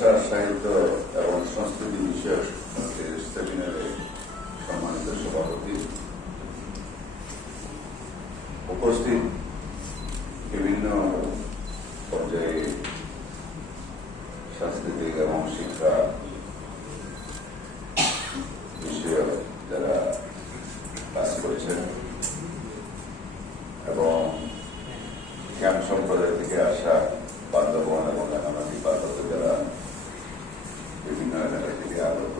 ভাষা সাহিত্য এবং সংস্কৃতি বিষয়ক আজকের সেমিনারে সম্মানিত সভাপতি উপস্থিত বিভিন্ন পর্যায়ে সাংস্কৃতিক এবং শিক্ষা বিষয়ক যারা কাজ করেছেন এবং ক্যাম্প সম্প্রদায় থেকে আসা বান্ধবন এবং রাঙামাটি পার্বত্য যারা বিভিন্ন এলাকা থেকে আগত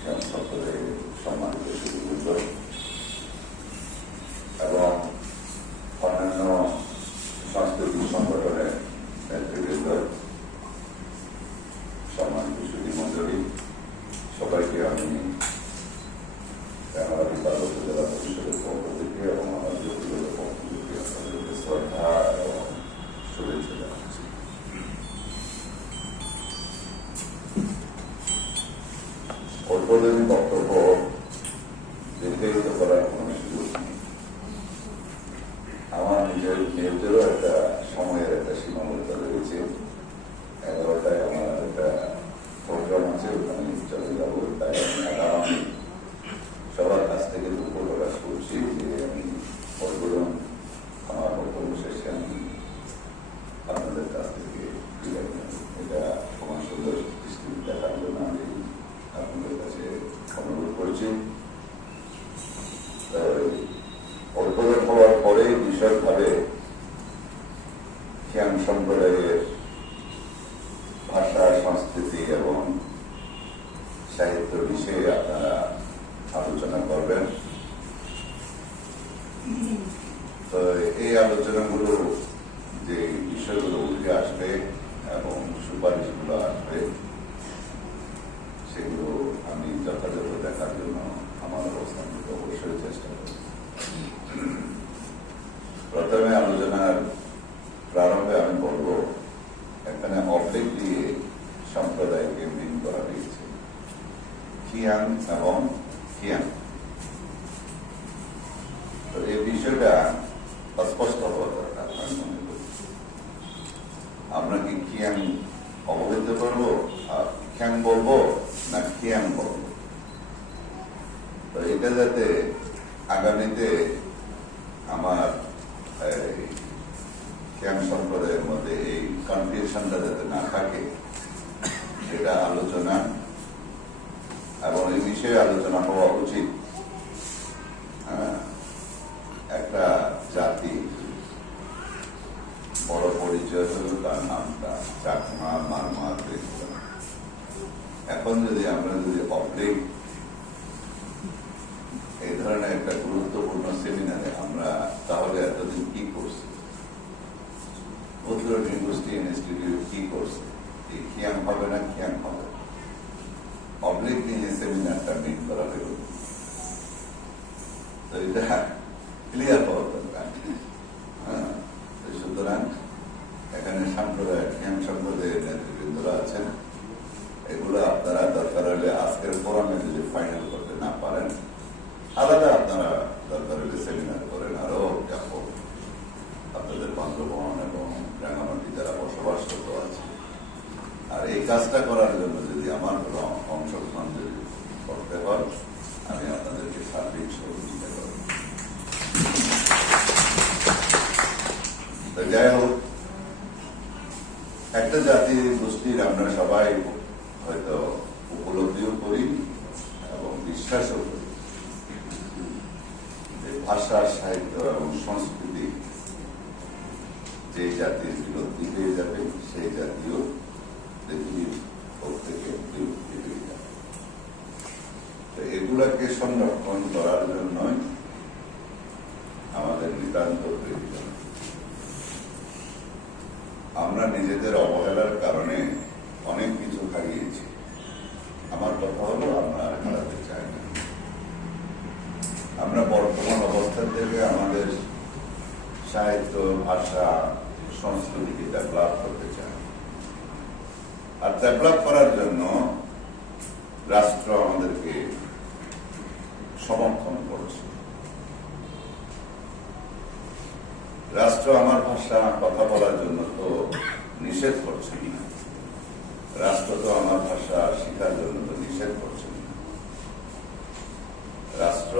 ক্যাম্প সম্প্রদায়ের সম্মানিত সুযোগ এবং অন্যান্য সাংস্কৃতিক সংগঠনের নেতৃবৃন্দ সম্মানিত সুদী মন্ডলী সবাইকে আমি রাঙামাটি পার্বত্য জেলা পরিষদের পক্ষ থেকে এবং আমার ব্যক্তিগত পক্ষ থেকে আপনাদেরকে শ্রদ্ধা এবং শুভেচ্ছা জানাচ্ছি। বক্তব্য দীর্ঘায়িত করার কোনো আমার নিজের নিজেরও একটা সময়ের একটা সীমাবদ্ধতা রয়েছে এগারোটায় আমার একটা প্রোগ্রাম আছে ওখানে চলে যাব তাই আমি আগামী সবার কাছ থেকে দুঃখ প্রকাশ করছি যে আমি উদ্বোধন আমার বক্তব্য শেষে আমি আপনাদের কাছ থেকে বিদায় নেব। এটা আমার সুন্দর দৃষ্টি দেখার জন্য আমি আপনাদের কাছে অনুরোধ করছি হওয়ার পরে বিশদভাবে খ্যাং সম্প্রদায়ের ভাষা, সংস্কৃতি এবং সাহিত্য বিষয়ে আপনারা আলোচনা করবেন। তো এই আলোচনাগুলো যে বিষয়গুলো উঠে আসবে এবং সুপারিশগুলো আসবে যথাযথ দেখার জন্য আমার অবস্থান অবশ্যই চেষ্টা করব প্রথমে আলোচনার প্রারম্ভে আমি বলব এখানে অবলিক দিয়ে সম্প্রদায়কে মিন করা হয়েছে খিয়াং এবং খিয়াং তো এই বিষয়টা অস্পষ্ট হওয়া দরকার মনে করি আমরা কি খিয়াং অবহিত করব? আর খ্যাং বলব, না খিয়াং এটা যাতে আগামীতে আমার খ্যাং সম্প্রদায়ের মধ্যে এই কনফিউশনটা যাতে না থাকে সেটা আলোচনা এবং এই বিষয়ে আলোচনা হওয়া উচিত একটা জাতি বড় পরিচয় হল তার নামটা চাকমা মারমা এখন যদি আমরা যদি অবলিক এই ধরনের একটা গুরুত্বপূর্ণ সেমিনারে আমরা তাহলে এতদিন কি করছি উত্তর ইউনিভার্সিটি ইনস্টিটিউট কি করছে এই খিয়াং হবে না খিয়াং হবে অবলিক নিয়ে সেমিনারটা মিট করা হয়ে গেল। তো এটা ক্লিয়ার হওয়া দরকার হ্যাঁ, তো সুতরাং এখানে সম্প্রদায় খ্যাং সম্প্রদায়ের নেতৃবৃন্দরা আছেন এগুলো আপনারা দরকার হলে আজকের ফোরামে যদি ফাইনাল করতে না পারেন আলাদা আপনারা দরকার হলে সেমিনার করেন আরও ব্যাপক আপনাদের বান্ধবন এবং রাঙামাটি যারা বসবাসরত আছে আর কাজটা করার জন্য যদি আমার কোনো অংশগ্রহণ যদি করতে হয় আমি আপনাদেরকে সার্বিক সহযোগিতা করব। যাই হোক, একটা জাতির গোষ্ঠীর আমরা সবাই হয়তো উপলব্ধিও করি এবং বিশ্বাসও করি। ভাষা, সাহিত্য এবং সংস্কৃতি যে জাতির বিলুপ্তি পেয়ে যাবে, সেই জাতীয় পৃথিবীর প্রত্যেকে এগুলাকে সংরক্ষণ করার জন্যই আমাদের নিতান্ত আমরা নিজেদের অবহেলার কারণে অনেক কিছু হারিয়েছি আমার কথা হলো আমরা আর হারাতে চাই না আমরা বর্তমান অবস্থা থেকে আমাদের সাহিত্য ভাষা সংস্কৃতিকে ডেভেলপ করতে চাই আর ডেভেলপ করার জন্য রাষ্ট্র আমাদেরকে সমর্থন করছে রাষ্ট্র আমার ভাষা কথা বলার জন্য তো নিষেধ করছে না রাষ্ট্র তো আমার ভাষা শিখার জন্য তো নিষেধ করছে না। রাষ্ট্র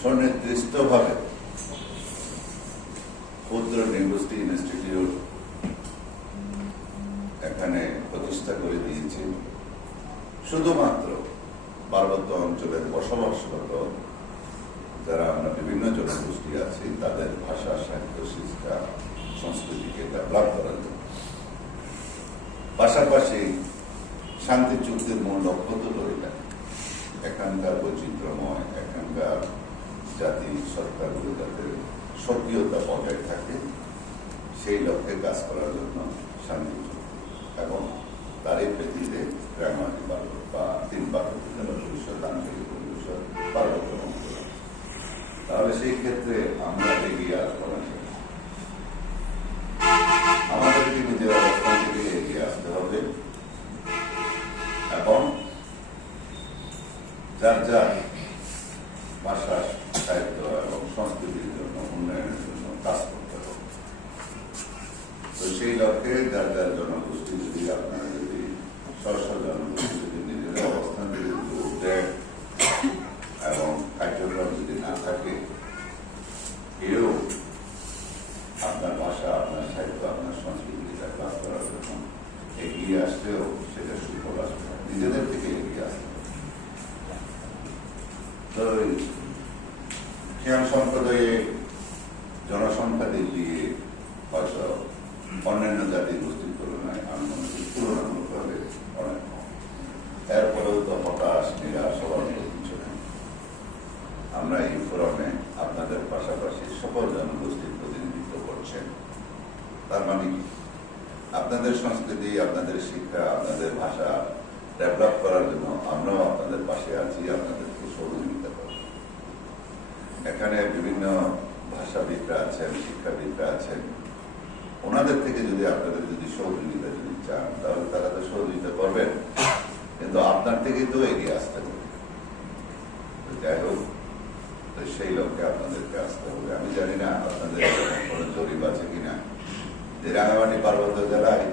সুনির্দিষ্টভাবে ক্ষুদ্র নিগোষ্ঠী ইনস্টিটিউট এখানে প্রতিষ্ঠা করে দিয়েছে শুধুমাত্র পার্বত্য অঞ্চলের বসবাসরত যারা আমরা বিভিন্ন জনগোষ্ঠী আছি, তাদের ভাষা, সাহিত্য, শিক্ষা, সংস্কৃতিকে ডেভেলপ করার জন্য। পাশাপাশি শান্তি চুক্তির মূল লক্ষ্য তো রইল এখানকার বৈচিত্র্যময়, এখানকার জাতি সত্তাগুলো যাতে সক্রিয়তা বজায় থাকে, সেই লক্ষ্যে কাজ করার জন্য শান্তি এবং তারই প্রেক্ষিতে রাঙামাটি পার্বত্য বা তিন পরিষদ আঞ্চলিক পরিষদ পার্বত্য তাহলে সেই ক্ষেত্রে আমরা এগিয়ে আসব না আমাদেরকে নিজের অবস্থান থেকে এগিয়ে আসতে হবে এবং যার যার ভাষা সাহিত্য এবং সংস্কৃতির জন্য উন্নয়নের জন্য কাজ করতে হবে তো সেই লক্ষ্যে যার যার জনগোষ্ঠী যদি আপনারা যদি স্ব জনগোষ্ঠী যদি নিজেদের অবস্থান থেকে যদি উদ্বেগ এবং কার্যক্রম যদি না থাকে কেউ আপনার ভাষা আপনার সাহিত্য আপনার সংস্কৃতিটা ক্লাস করার জন্য এগিয়ে আসলেও সেটা সুফল আসবে না। নিজেদের থেকে এগিয়ে আসতে হবে। তো খিয়াম সম্প্রদায়ে জনসংখ্যা দিক দিয়ে হয়তো অন্যান্য জাতি গোষ্ঠীর তুলনায় আমি মনে করি তুলনামূলকভাবে অনেক কম এরপরেও তো হতাশ নিরাশ হওয়ার মতো কিছু নেই আমরা এই ফোরামে আপনাদের পাশাপাশি সকল জনগোষ্ঠীর প্রতিনিধিত্ব করছেন তার মানে কি? আপনাদের সংস্কৃতি, আপনাদের শিক্ষা, আপনাদের ভাষা ডেভেলপ করার জন্য আমরাও আপনাদের পাশে আছি, আপনাদেরকে সহযোগিতা করব। এখানে বিভিন্ন ভাষাবিদরা আছেন, শিক্ষাবিদরা আছেন। ওনাদের থেকে যদি আপনাদের যদি সহযোগিতা যদি চান, তাহলে তারা তো সহযোগিতা করবেন। কিন্তু আপনার থেকেই তো এগিয়ে আসতে হবে। যাই হোক সেই লক্ষ্যে আপনাদেরকে আসতে হবে। আমি জানি না আপনাদের কোনো জরিপ আছে যে রাঙামাটি পার্বত্য জেলায়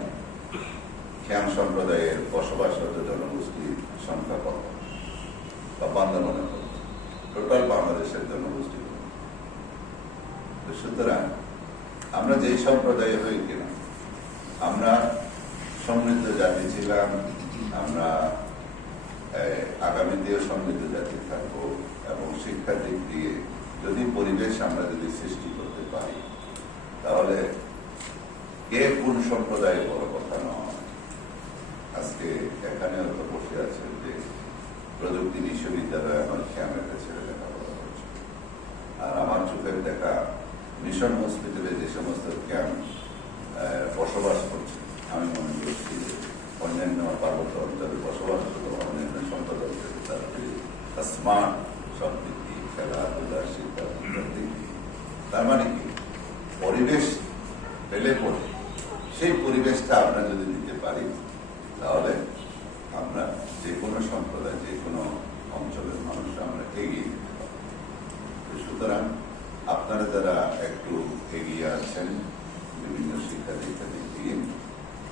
খ্যাম সম্প্রদায়ের বসবাসরত জনগোষ্ঠীর সংখ্যা কত বা বান্দরবনে কত টোটাল বাংলাদেশের জনগোষ্ঠী সুতরাং আমরা যেই সম্প্রদায় হই কিনা, আমরা সমৃদ্ধ জাতি ছিলাম, আমরা আগামীতেও সমৃদ্ধ জাতি থাকব এবং শিক্ষার দিক দিয়ে যদি পরিবেশ আমরা যদি সৃষ্টি করতে পারি, তাহলে কে কোন সম্প্রদায় বড় কথা নয়। আজকে এখানে হয়তো বসে আছেন যে প্রযুক্তি বিশ্ববিদ্যালয়ে আমার খেয়ামের ছেলে লেখাপড়া করছে আর আমার চোখের দেখা মিশন হসপিটালে যে সমস্ত ক্যাম্প বসবাস করছে, আমি মনে করছি অন্যান্য পার্বত্য অঞ্চলে বসবাস করতে অন্যান্য সম্প্রদায় স্মার্ট সব দিক খেলাধুলা শিক্ষা তার মানে কি? পরিবেশ পেলে পরে সেই পরিবেশটা আমরা যদি দিতে পারি, তাহলে আমরা যে কোনো সম্প্রদায়, যে কোনো অঞ্চলের মানুষ আমরা এগিয়ে দিতে পারব। তো সুতরাং আপনারা যারা একটু এগিয়ে আছেন, বিভিন্ন শিক্ষা দীক্ষা দিক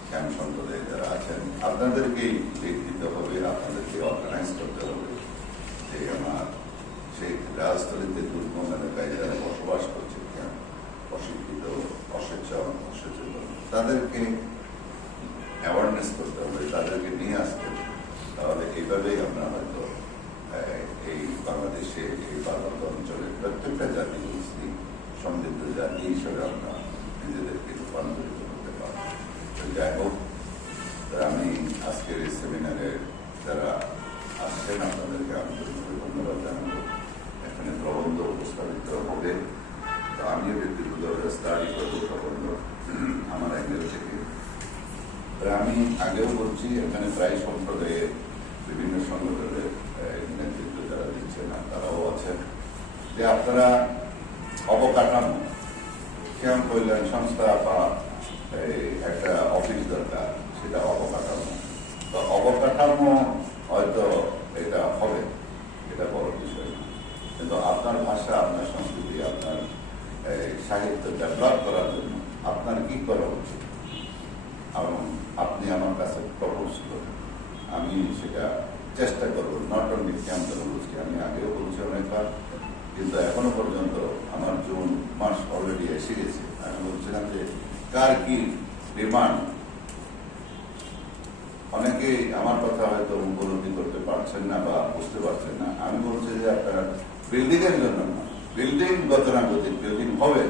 খ্যাম সম্প্রদায়ে যারা আছেন আপনাদেরকেই লিখ দিতে হবে, আপনাদেরকে অর্গানাইজ করতে হবে যে আমার সেই রাজস্থলীতে দুর্গম এলাকায় যারা বসবাস করছে খ্যাম অশিক্ষিত অসচেতন অসচেতন। তাদেরকে অ্যাওয়ারনেস করতে হবে, তাদেরকে নিয়ে আসতে হবে। তাহলে এইভাবেই আমরা হয়তো এই বাংলাদেশে, এই পার্বত্য অঞ্চলের প্রত্যেকটা জাতি গোষ্ঠী সমৃদ্ধ জাতি হিসেবে আমরা নিজেদেরকে রূপান্তরিত করতে পারব। তো যাই হোক আমি আজকের এই সেমিনারে যারা আসছেন, আপনাদেরকে আন্তরিকভাবে ধন্যবাদ জানাব। এখানে প্রবন্ধ উপস্থাপিত হবে। তো আমিও ব্যক্তিগতভাবে স্টাডি করব প্রবন্ধ আমার অ্যাঙ্গেল থেকে তো আগেও বলছি এখানে প্রায় সম্প্রদায়ের বিভিন্ন সংগঠনের নেতৃত্ব যারা দিচ্ছেন তারাও আছেন যে আপনারা অবকাঠামো কেমন কল্যাণ সংস্থা বা একটা অফিস দরকার সেটা অবকাঠামো তো অবকাঠামো হয়তো এটা হবে এটা বড় বিষয় কিন্তু আপনার ভাষা আপনার সংস্কৃতি আপনার সাহিত্য ডেভেলপ করার জন্য আপনার কি করা উচিত এবং আমি সেটা চেষ্টা করব নট অনলি ক্যাম্প বলছি, আমি আগেও বলছি অনেকবার কিন্তু এখনও পর্যন্ত আমার জুন মাস অলরেডি এসে গেছে। আমি বলছিলাম যে, কার কি ডিমান্ড? অনেকেই আমার কথা হয়তো উপলব্ধি করতে পারছেন না বা বুঝতে পারছেন না। আমি বলছি যে, আপনার বিল্ডিং এর জন্য না। বিল্ডিং গতানুগতিক বিল্ডিং হবে।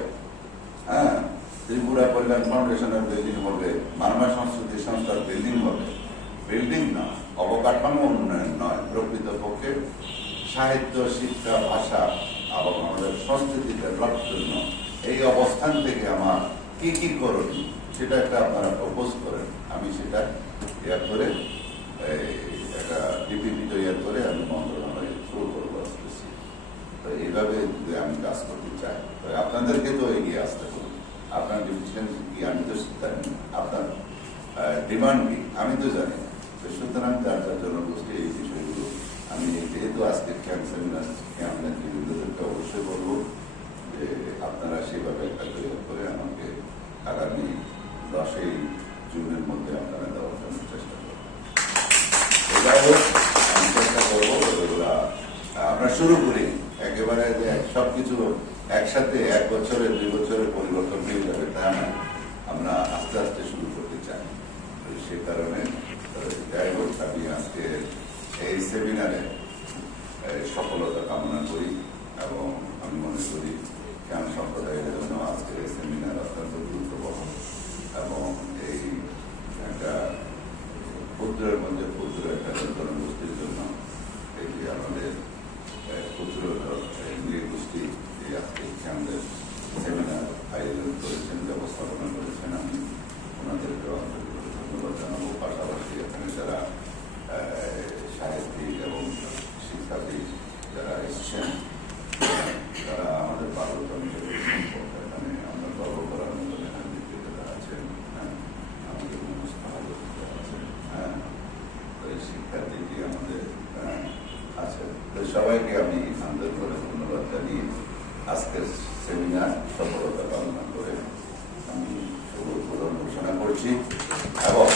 হ্যাঁ ত্রিপুরা কল্যাণ ফাউন্ডেশনের বিল্ডিং হবে, মানবা সংস্কৃতি সংস্থার বিল্ডিং হবে। বিল্ডিং না, অবকাঠামো উন্নয়ন নয় প্রকৃতপক্ষে সাহিত্য, শিক্ষা, ভাষা এবং আমাদের সংস্কৃতি ডেভেলপের জন্য এই অবস্থান থেকে আমার কি কি করণীয়, সেটা একটা আপনারা প্রপোজ করেন। আমি সেটা ইয়া করে এই একটা ডিপিপি তৈরি করে আমি মন্ত্রণালয়ে শুরু করব আসতেছি তো এইভাবে যদি আমি কাজ করতে চাই তো আপনাদেরকে তো এগিয়ে আসতে হবে আপনার ডিফিসিয়েন্সি কি আমি তো জানি না। আপনার ডিমান্ড কি আমি তো জানি না। তো সুতরাং যার যার জনগোষ্ঠী এই বিষয়গুলো আমি যেহেতু আজকে ক্যাম্প সেমিনার ক্যাম্প নেতৃবৃন্দদেরকে অবশ্যই বলব যে আপনারা সেভাবে একটা তৈরি করে আমাকে আগামী দশই জুনের মধ্যে আপনারা দেওয়ার জন্য চেষ্টা করবেন তো যাই হোক আমি চেষ্টা করব এগুলা আমরা শুরু করি একেবারে যে সব কিছু একসাথে এক বছরে দুই বছরে পরিবর্তন হয়ে যাবে তা না আমরা আস্তে আস্তে শুরু করতে চাই তো সে কারণে আহ, যাই হোক আমি আজকে এই সেমিনারে সফলতা কামনা করি এবং আমি মনে করি জ্ঞান সম্প্রদায়ের জন্য আজকের এই সেমিনার অত্যন্ত গুরুত্বপূর্ণ এবং এই একটা ক্ষুদ্রের মধ্যে ক্ষুদ্র একটা জনগোষ্ঠীর জন্য যে আমাদের ক্ষুদ্র আহ, নৃগোষ্ঠী এই আজকে আমাদের সেমিনার আয়োজন করেছেন ব্যবস্থাপনা করেছেন আমি ওনাদেরকে আন্তরিক ধন্যবাদ জানাব পাশাপাশি এখানে যারা আহ, সাহিত্যিক এবং শিক্ষাবিদ যারা এসছেন তারা আমাদের পার্বত্য অঞ্চলের সম্পর্ক এখানে আমরা গর্ব করার মতো এখানে বিক্রেতারা আছেন হ্যাঁ আমাদের মনস্থ আছেন হ্যাঁ তো এই শিক্ষার্থীটি আমাদের হ্যাঁ, আছে তো সবাইকে আমি আন্তরিক করে ধন্যবাদ জানিয়ে আজকের সেমিনার সফলতা কামনা করে আমি শুভ ঘোষণা করছি। এবং